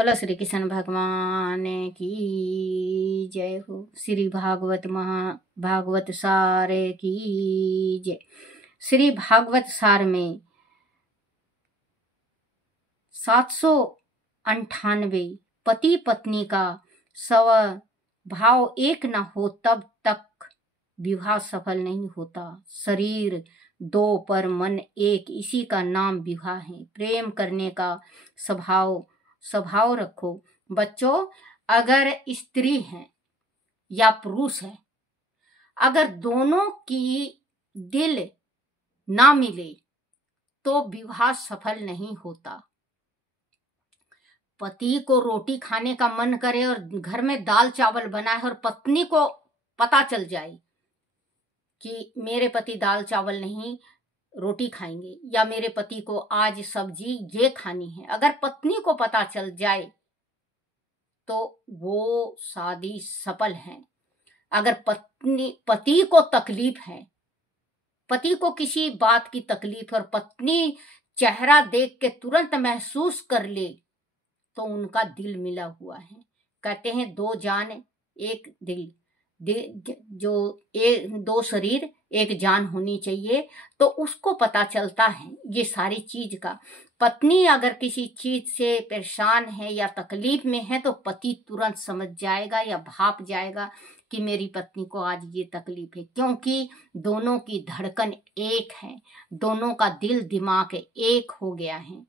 बोलो श्री कृष्ण भगवान की जय हो। श्री भागवत सार की जय। श्री भागवत सार में 798 पति पत्नी का स्वभाव एक न हो तब तक विवाह सफल नहीं होता। शरीर दो पर मन एक, इसी का नाम विवाह है। प्रेम करने का स्वभाव रखो। बच्चों, अगर स्त्री है या पुरुष है, अगर दोनों की दिल ना मिले तो विवाह सफल नहीं होता। पति को रोटी खाने का मन करे और घर में दाल चावल बना है और पत्नी को पता चल जाए कि मेरे पति दाल चावल नहीं रोटी खाएंगे, या मेरे पति को आज सब्जी ये खानी है, अगर पत्नी को पता चल जाए तो वो शादी सफल है। अगर पति को तकलीफ है, पति को किसी बात की तकलीफ और पत्नी चेहरा देख के तुरंत महसूस कर ले तो उनका दिल मिला हुआ है। कहते हैं दो जान एक दिल, जो दो शरीर एक जान होनी चाहिए, तो उसको पता चलता है ये सारी चीज का। पत्नी अगर किसी चीज से परेशान है या तकलीफ में है तो पति तुरंत समझ जाएगा या भाप जाएगा कि मेरी पत्नी को आज ये तकलीफ है, क्योंकि दोनों की धड़कन एक है, दोनों का दिल दिमाग एक हो गया है।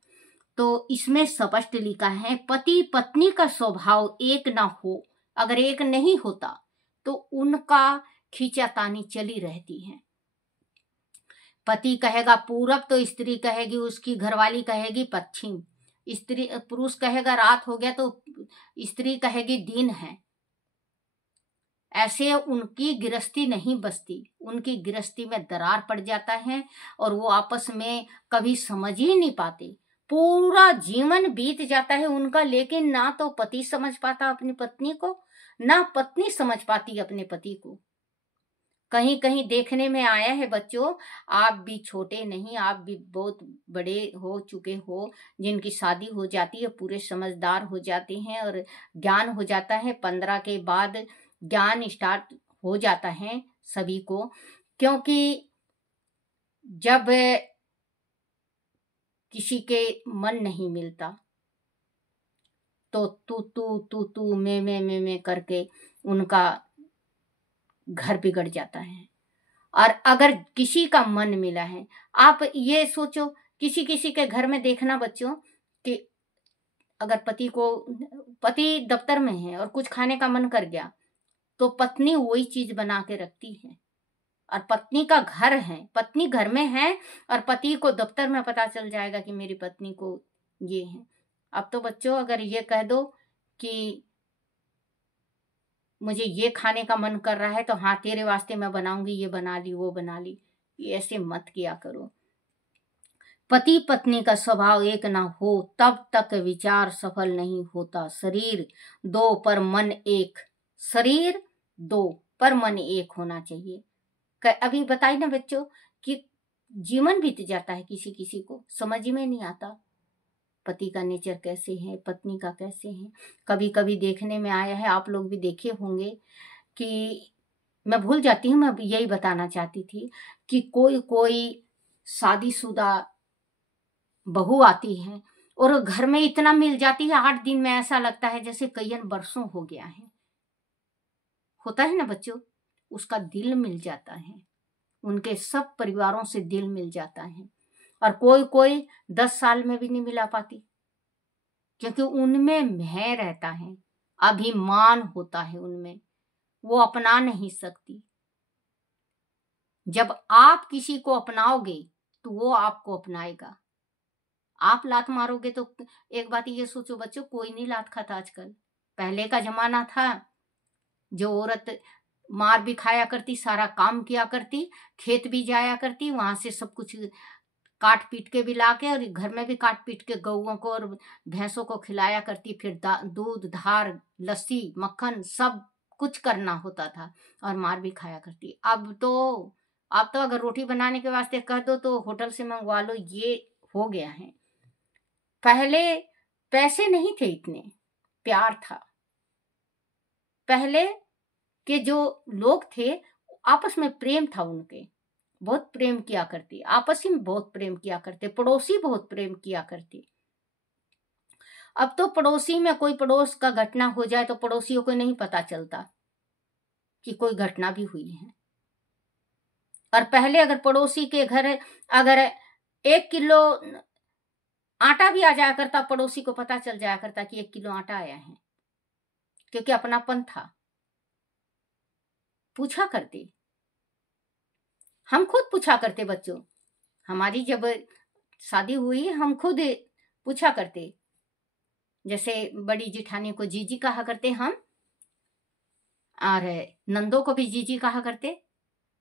तो इसमें स्पष्ट लिखा है पति पत्नी का स्वभाव एक ना हो, अगर एक नहीं होता तो उनका खींचातानी चली रहती है। पति कहेगा पूरब तो स्त्री कहेगी, उसकी घरवाली कहेगी पश्चिम। पुरुष कहेगा रात हो गया तो स्त्री कहेगी दिन है। ऐसे उनकी गृहस्थी नहीं बसती, उनकी गृहस्थी में दरार पड़ जाता है और वो आपस में कभी समझ ही नहीं पाते। पूरा जीवन बीत जाता है उनका, लेकिन ना तो पति समझ पाता अपनी पत्नी को, ना पत्नी समझ पाती अपने पति को। कहीं कहीं देखने में आया है बच्चों, आप भी छोटे नहीं, आप भी बहुत बड़े हो चुके हो, जिनकी शादी हो जाती है पूरे समझदार हो जाते हैं और ज्ञान हो जाता है। 15 के बाद ज्ञान स्टार्ट हो जाता है सभी को, क्योंकि जब किसी के मन नहीं मिलता तो तू मैं करके उनका घर बिगड़ जाता है। और अगर किसी का मन मिला है, आप ये सोचो किसी किसी के घर में देखना बच्चों कि अगर पति दफ्तर में है और कुछ खाने का मन कर गया तो पत्नी वही चीज बना के रखती है। और पत्नी का घर है, पत्नी घर में है और पति को दफ्तर में पता चल जाएगा कि मेरी पत्नी को ये है। अब तो बच्चों अगर ये कह दो कि मुझे ये खाने का मन कर रहा है तो हाँ तेरे वास्ते मैं बनाऊंगी, ये बना ली वो बना ली, ये ऐसे मत किया करो। पति पत्नी का स्वभाव एक ना हो तब तक विचार सफल नहीं होता। शरीर दो पर मन एक, शरीर दो पर मन एक होना चाहिए। अभी बताई ना बच्चों कि जीवन बीत जाता है, किसी किसी को समझ में नहीं आता पति का नेचर कैसे है, पत्नी का कैसे है। कभी कभी देखने में आया है, आप लोग भी देखे होंगे कि मैं भूल जाती हूँ, मैं यही बताना चाहती थी कि कोई शादीशुदा बहू आती है और घर में इतना मिल जाती है, 8 दिन में ऐसा लगता है जैसे कई वर्षों हो गया है। होता है ना बच्चों, उसका दिल मिल जाता है, उनके सब परिवारों से दिल मिल जाता है। और कोई 10 साल में भी नहीं मिला पाती, क्योंकि उनमें मैं रहता है, अभिमान होता है उनमें, वो अपना नहीं सकती। जब आप किसी को अपनाओगे तो वो आपको अपनाएगा। आप लात मारोगे तो एक बात ये सोचो बच्चों, कोई नहीं लात खाता आजकल। पहले का जमाना था जो औरत मार भी खाया करती, सारा काम किया करती, खेत भी जाया करती, वहां से सब कुछ काट पीट के भी लाके और घर में भी काट पीट के गौओं को और भैंसों को खिलाया करती, फिर दूध धार लस्सी मक्खन सब कुछ करना होता था और मार भी खाया करती। अब तो अगर रोटी बनाने के वास्ते कह दो तो होटल से मंगवा लो, ये हो गया है। पहले पैसे नहीं थे इतने, प्यार था। पहले के जो लोग थे आपस में प्रेम था, उनके बहुत प्रेम किया करते, आपस में बहुत प्रेम किया करते, पड़ोसी बहुत प्रेम किया करते। अब तो पड़ोसी में कोई पड़ोस का घटना हो जाए तो पड़ोसियों को नहीं पता चलता कि कोई घटना भी हुई है। और पहले अगर पड़ोसी के घर अगर 1 किलो आटा भी आ जाया करता, पड़ोसी को पता चल जाया करता कि 1 किलो आटा आया है, क्योंकि अपनापन था, पूछा करते। हम खुद पूछा करते बच्चों, हमारी जब शादी हुई हम खुद पूछा करते। जैसे बड़ी जिठानी को जीजी कहा करते हम, और नंदों को भी जीजी कहा करते,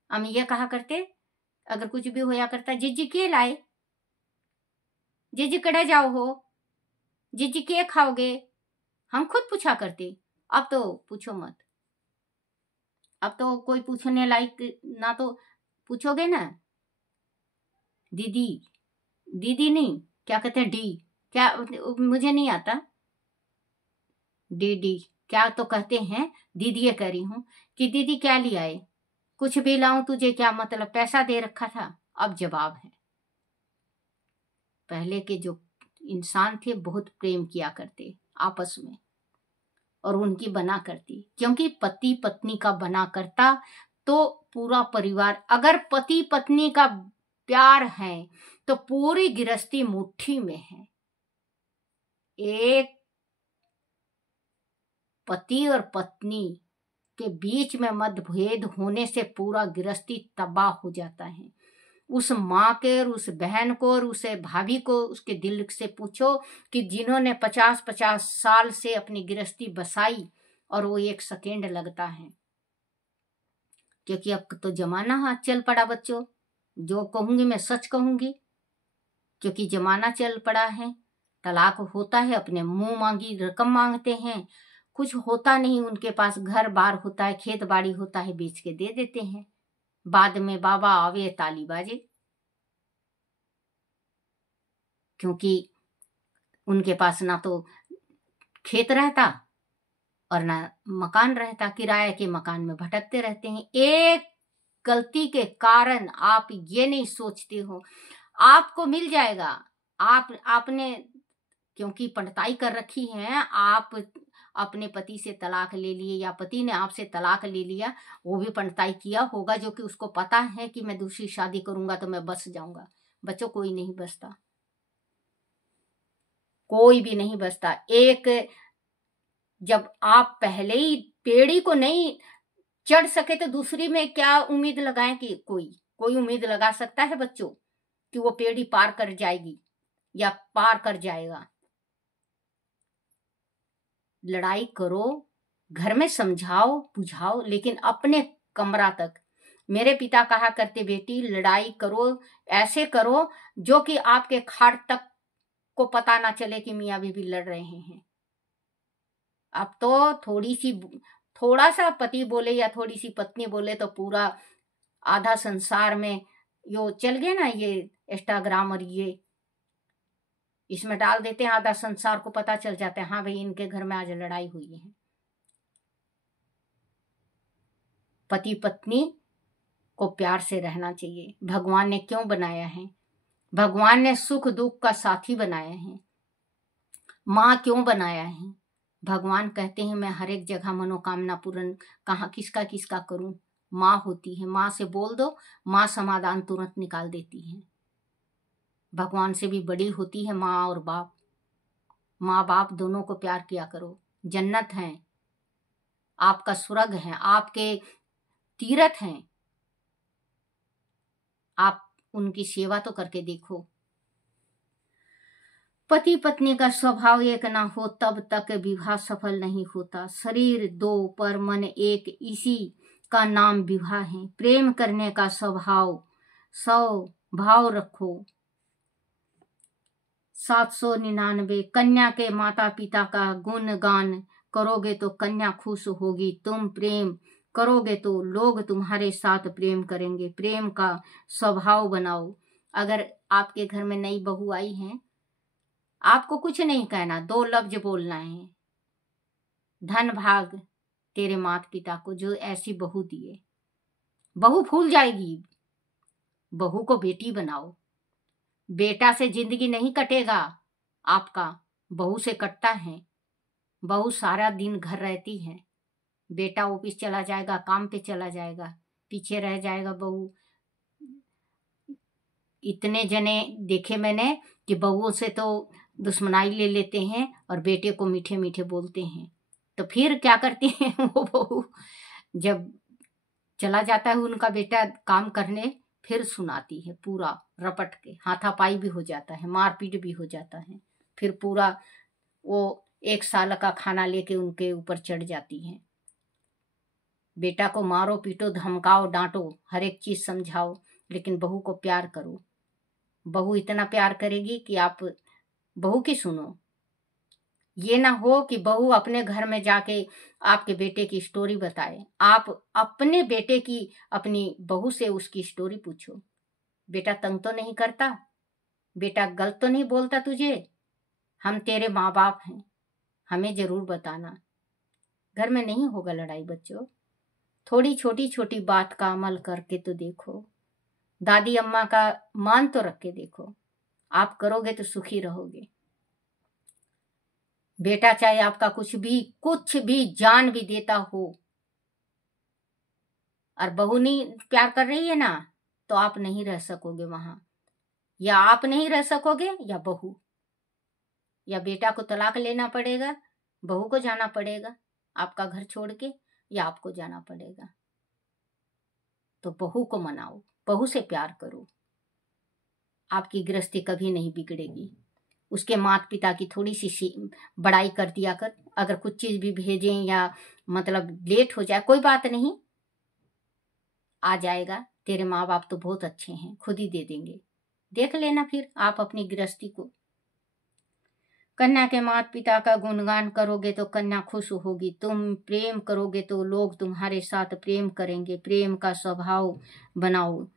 हम ये कहा करते अगर कुछ भी होया करता, जीजी के लाए, जीजी कड़े जाओ हो, जीजी के खाओगे, हम खुद पूछा करते। अब तो पूछो मत, अब तो कोई पूछने लायक ना, तो पूछोगे ना दीदी, दीदी नहीं क्या कहते हैं डी, क्या मुझे नहीं आता, डी डी क्या तो कहते हैं, दीदी ये कह रही हूं कि दीदी क्या ले आए, कुछ भी लाऊं तुझे क्या मतलब, पैसा दे रखा था। अब जवाब है, पहले के जो इंसान थे बहुत प्रेम किया करते आपस में, और उनकी बना करती, क्योंकि पति पत्नी का बना करता तो पूरा परिवार, अगर पति पत्नी का प्यार है तो पूरी गृहस्थी मुट्ठी में है। एक पति और पत्नी के बीच में मतभेद होने से पूरा गृहस्थी तबाह हो जाता है। उस माँ के और उस बहन को और उसे भाभी को उसके दिल से पूछो कि जिन्होंने 50-50 साल से अपनी गृहस्थी बसाई और वो 1 सेकेंड लगता है, क्योंकि अब तो जमाना हाथ चल पड़ा बच्चों, जो कहूंगी मैं सच कहूंगी, क्योंकि जमाना चल पड़ा है। तलाक होता है, अपने मुंह मांगी रकम मांगते हैं, कुछ होता नहीं उनके पास, घर बार होता है, खेत बाड़ी होता है, बेच के दे देते हैं, बाद में बाबा आवे ताली बाजे, क्योंकि उनके पास ना तो खेत रहता और ना मकान रहता, किराए के मकान में भटकते रहते हैं। एक गलती के कारण आप ये नहीं सोचते हो आपको मिल जाएगा, आपने क्योंकि पंडिताई कर रखी है, आप अपने पति से तलाक ले लिए या पति ने आपसे तलाक ले लिया, वो भी पंडिताई किया होगा, जो कि उसको पता है कि मैं दूसरी शादी करूंगा तो मैं बस जाऊंगा। बच्चों कोई नहीं बसता, कोई भी नहीं बसता। एक जब आप पहले ही पेड़ी को नहीं चढ़ सके तो दूसरी में क्या उम्मीद लगाएं कि कोई उम्मीद लगा सकता है बच्चों कि वो पेड़ी पार कर जाएगी या पार कर जाएगा। लड़ाई करो, घर में समझाओ बुझाओ, लेकिन अपने कमरा तक। मेरे पिता कहा करते, बेटी लड़ाई करो, ऐसे करो जो कि आपके खाट तक को पता ना चले कि मियाँ बीवी लड़ रहे हैं। अब तो थोड़ा सा पति बोले या थोड़ी सी पत्नी बोले तो पूरा आधा संसार में यो चल गए ना, ये इंस्टाग्राम और ये इसमें डाल देते हैं, आधा संसार को पता चल जाता है, हाँ भाई इनके घर में आज लड़ाई हुई है। पति पत्नी को प्यार से रहना चाहिए। भगवान ने क्यों बनाया है? भगवान ने सुख दुख का साथी बनाया है। माँ क्यों बनाया है? भगवान कहते हैं मैं हर एक जगह मनोकामना पूर्ण कहाँ किसका किसका करूं, माँ होती है, माँ से बोल दो, माँ समाधान तुरंत निकाल देती है। भगवान से भी बड़ी होती है माँ और बाप। माँ बाप दोनों को प्यार किया करो, जन्नत है, आपका स्वर्ग है, आपके तीर्थ हैं, आप उनकी सेवा तो करके देखो। पति पत्नी का स्वभाव एक ना हो तब तक विवाह सफल नहीं होता। शरीर दो पर मन एक, इसी का नाम विवाह है। प्रेम करने का स्वभाव रखो। 799 कन्या के माता पिता का गुणगान करोगे तो कन्या खुश होगी। तुम प्रेम करोगे तो लोग तुम्हारे साथ प्रेम करेंगे। प्रेम का स्वभाव बनाओ। अगर आपके घर में नई बहू आई है, आपको कुछ नहीं कहना, 2 लफ्ज बोलना है, धन भाग तेरे माता पिता को जो ऐसी बहू दिए। बहू भूल जाएगी, बहू को बेटी बनाओ। बेटा से जिंदगी नहीं कटेगा आपका, बहू से कटता है। बहू सारा दिन घर रहती है, बेटा ऑफिस चला जाएगा, काम पे चला जाएगा, पीछे रह जाएगा बहू। इतने जने देखे मैंने कि बहुओं से तो दुश्मनाई ले लेते हैं और बेटे को मीठे मीठे बोलते हैं। तो फिर क्या करती है वो बहू, जब चला जाता है उनका बेटा काम करने, फिर सुनाती है पूरा रपट के। हाथापाई भी हो जाता है, मारपीट भी हो जाता है। फिर पूरा वो 1 साल का खाना लेके उनके ऊपर चढ़ जाती है। बेटा को मारो पीटो, धमकाओ, डांटो, हर एक चीज समझाओ, लेकिन बहू को प्यार करो। बहू इतना प्यार करेगी कि आप बहू की सुनो। ये ना हो कि बहू अपने घर में जाके आपके बेटे की स्टोरी बताए। आप अपने बेटे की अपनी बहू से उसकी स्टोरी पूछो। बेटा तंग तो नहीं करता? बेटा गलत तो नहीं बोलता तुझे? हम तेरे माँ बाप हैं, हमें जरूर बताना। घर में नहीं होगा लड़ाई बच्चों। थोड़ी छोटी छोटी बात का अमल करके तो देखो। दादी अम्मा का मान तो रख के देखो। आप करोगे तो सुखी रहोगे। बेटा चाहे आपका कुछ भी जान भी देता हो और बहू नहीं प्यार कर रही है ना, तो आप नहीं रह सकोगे वहां। या आप नहीं रह सकोगे या बहू, या बेटा को तलाक लेना पड़ेगा, बहू को जाना पड़ेगा आपका घर छोड़ के, या आपको जाना पड़ेगा। तो बहू को मनाओ, बहू से प्यार करो। आपकी गृहस्थी कभी नहीं बिगड़ेगी। उसके माता पिता की थोड़ी सी बड़ाई कर दिया कर। अगर कुछ चीज भी भेजें या मतलब लेट हो जाए, कोई बात नहीं, आ जाएगा। तेरे माँ बाप तो बहुत अच्छे हैं, खुद ही दे देंगे। देख लेना फिर आप अपनी गृहस्थी को। कन्या के माता पिता का गुणगान करोगे तो कन्या खुश होगी। तुम प्रेम करोगे तो लोग तुम्हारे साथ प्रेम करेंगे। प्रेम का स्वभाव बनाओ।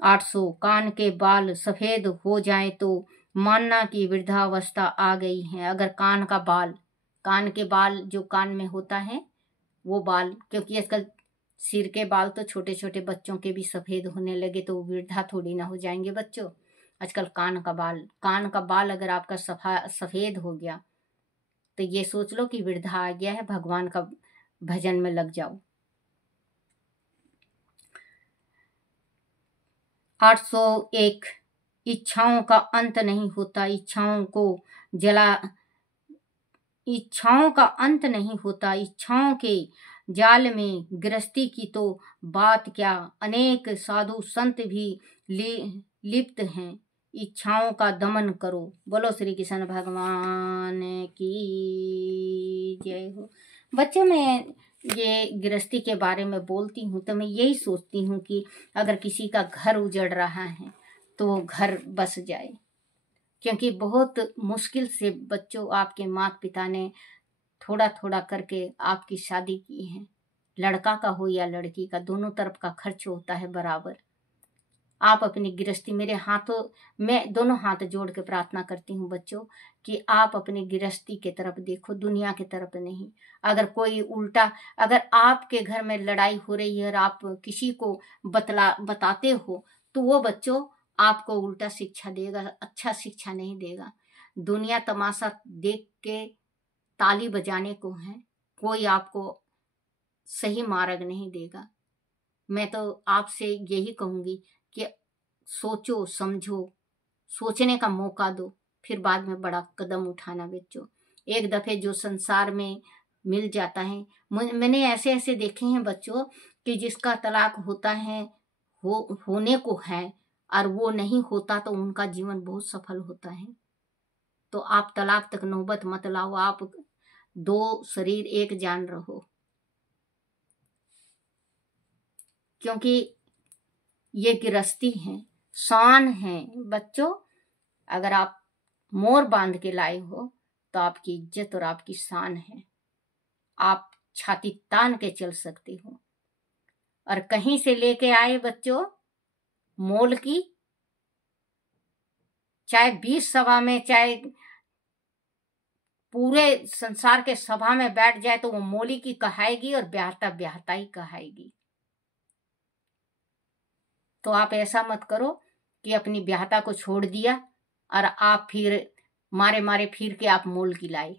800 कान के बाल सफेद हो जाए तो मानना कि वृद्धावस्था आ गई है। अगर कान के बाल जो कान में होता है वो बाल, क्योंकि आजकल सिर के बाल तो छोटे छोटे बच्चों के भी सफेद होने लगे, तो वृद्धा थोड़ी ना हो जाएंगे बच्चों। आजकल कान का बाल अगर आपका सफेद हो गया तो ये सोच लो कि वृद्धा आ गया है। भगवान का भजन में लग जाओ। 801 इच्छाओं का अंत नहीं होता। इच्छाओं का अंत नहीं होता। इच्छाओं के जाल में गृहस्थी की तो बात क्या, अनेक साधु संत भी लिप्त हैं। इच्छाओं का दमन करो। बोलो श्री कृष्ण भगवान की जय हो। बच्चों, मैं ये गृहस्थी के बारे में बोलती हूँ तो मैं यही सोचती हूँ कि अगर किसी का घर उजड़ रहा है तो वो घर बस जाए। क्योंकि बहुत मुश्किल से बच्चों आपके माता पिता ने थोड़ा थोड़ा करके आपकी शादी की है। लड़का का हो या लड़की का, दोनों तरफ का खर्च होता है बराबर। आप अपनी गृहस्थी, मैं दोनों हाथ जोड़ के प्रार्थना करती हूँ बच्चों कि आप अपनी गृहस्थी के तरफ देखो, दुनिया के तरफ नहीं। अगर कोई उल्टा, अगर आपके घर में लड़ाई हो रही है और आप किसी को बताते हो तो वो बच्चों आपको उल्टा शिक्षा देगा, अच्छा शिक्षा नहीं देगा। दुनिया तमाशा देख के ताली बजाने को है, कोई आपको सही मार्ग नहीं देगा। मैं तो आपसे यही कहूंगी कि सोचो समझो, सोचने का मौका दो, फिर बाद में बड़ा कदम उठाना बच्चों। एक दफे जो संसार में मिल जाता है, मैंने ऐसे ऐसे देखे हैं बच्चों कि जिसका तलाक होता है, होने को है और वो नहीं होता तो उनका जीवन बहुत सफल होता है। तो आप तलाक तक नौबत मत लाओ। आप 2 शरीर 1 जान रहो। क्योंकि ये गृहस्थी है, शान है बच्चों। अगर आप मोर बांध के लाए हो तो आपकी इज्जत और आपकी शान है। आप छाती तान के चल सकते हो। और कहीं से लेके आए बच्चों मोल की, चाहे 20 सवा में, चाहे पूरे संसार के सभा में बैठ जाए तो वो मोली की कहाएगी और ब्याहता ब्याहता ही कहाएगी। तो आप ऐसा मत करो कि अपनी ब्याहता को छोड़ दिया और आप फिर मारे मारे फिर के आप मोल की लाए।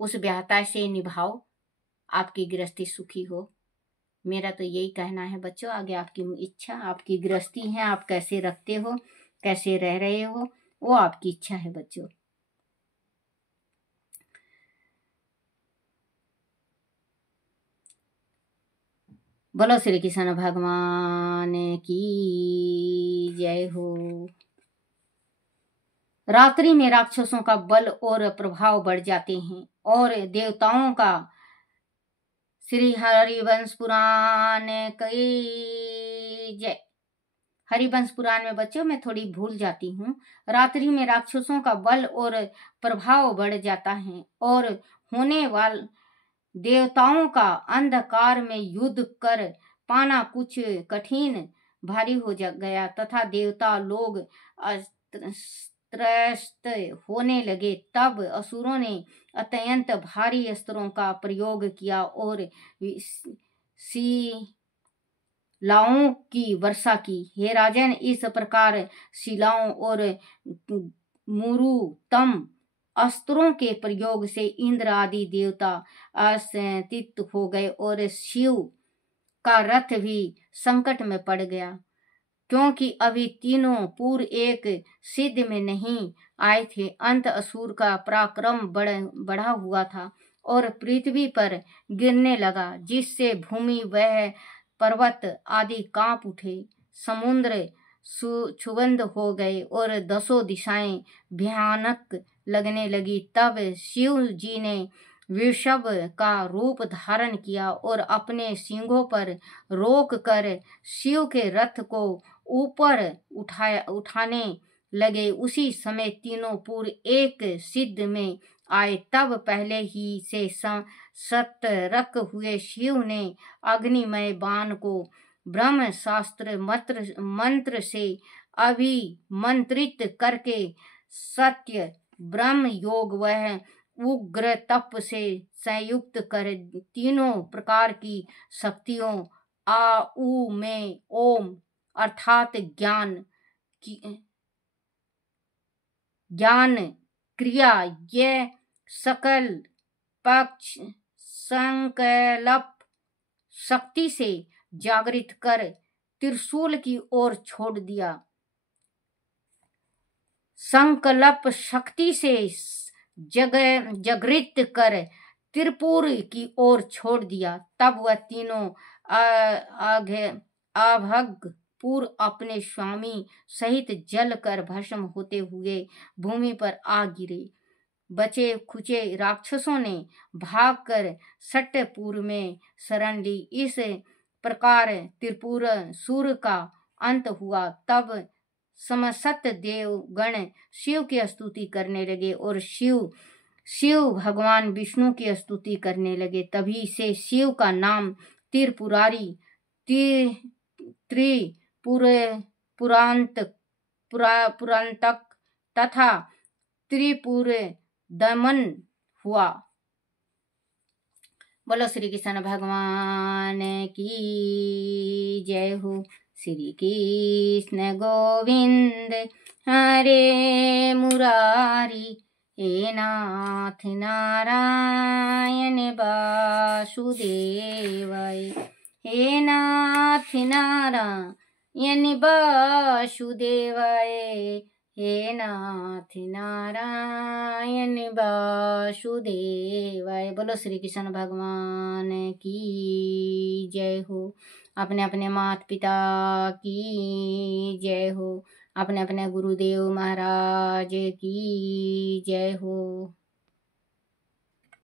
उस ब्याहता से निभाओ, आपकी गृहस्थी सुखी हो। मेरा तो यही कहना है बच्चों। आगे आपकी इच्छा, आपकी गृहस्थी है, आप कैसे रखते हो, कैसे रह रहे हो, वो आपकी इच्छा है बच्चों। बोलो श्री कृष्ण भगवान की जय हो। रात्रि में राक्षसों का बल और प्रभाव बढ़ जाते हैं और देवताओं का श्री हरिवंश पुराण की जय। हरिवंश पुराण में बच्चों मैं थोड़ी भूल जाती हूँ। रात्रि में राक्षसों का बल और प्रभाव बढ़ जाता है और होने वाले देवताओं का अंधकार में युद्ध कर पाना कुछ कठिन भारी हो गया तथा देवता लोग त्रस्त होने लगे। तब असुरों ने अत्यंत भारी अस्त्रों का प्रयोग किया और शिलाओं की वर्षा की। हे राजन, इस प्रकार शिलाओं और मुरुतम अस्त्रों के प्रयोग से इंद्र आदि देवता अस्तित्व हो गए और शिव का रथ भी संकट में पड़ गया, क्योंकि अभी तीनों पूर्व एक सिद्ध में नहीं आए थे। अंत असुर का पराक्रम बढ़ा हुआ था और पृथ्वी पर गिरने लगा, जिससे भूमि वह पर्वत आदि कांप उठे, समुद्र क्षुब्ध हो गए और दसों दिशाएं भयानक लगने लगी। तब शिव जी ने वृषभ का रूप धारण किया और अपने सींगों पर रोक कर शिव के रथ को ऊपर उठाने लगे। उसी समय तीनों पूर्व एक सिद्ध में आए। तब पहले ही से सतर्क हुए शिव ने अग्निमय बाण को ब्रह्म शास्त्र मंत्र से अभिमंत्रित करके सत्य ब्रह्म योग वह उग्र तप से संयुक्त कर तीनों प्रकार की शक्तियों आ उ में ओम अर्थात ज्ञान क्रिया ये सकल पक्ष संकल्प शक्ति से जागृत कर त्रिशूल की ओर छोड़ दिया। संकल्प शक्ति से जागृत कर त्रिपुर की ओर छोड़ दिया। तब वह तीनों अभग पूर्व अपने स्वामी सहित जल कर भस्म होते हुए भूमि पर आ गिरे। बचे खुचे राक्षसों ने भागकर सट्टपुर में शरण ली। इस प्रकार त्रिपुर सूर का अंत हुआ। तब समस्त देवगण शिव की स्तुति करने लगे और शिव भगवान विष्णु की स्तुति करने लगे। तभी से शिव का नाम त्रिपुरारी, पुरांतक तथा त्रिपुर दमन हुआ। बोलो श्री कृष्ण भगवान की जय हो। श्री कृष्ण गोविंद हरे मुरारी, हे नाथ नारायण वासुदेवाय, हे नाथ नारायण वासुदेवाय, हे नाथ नारायण वासुदेवाय। बोलो श्री कृष्ण भगवान की जय हो। अपने अपने माता पिता की जय हो। अपने अपने गुरुदेव महाराज की जय हो।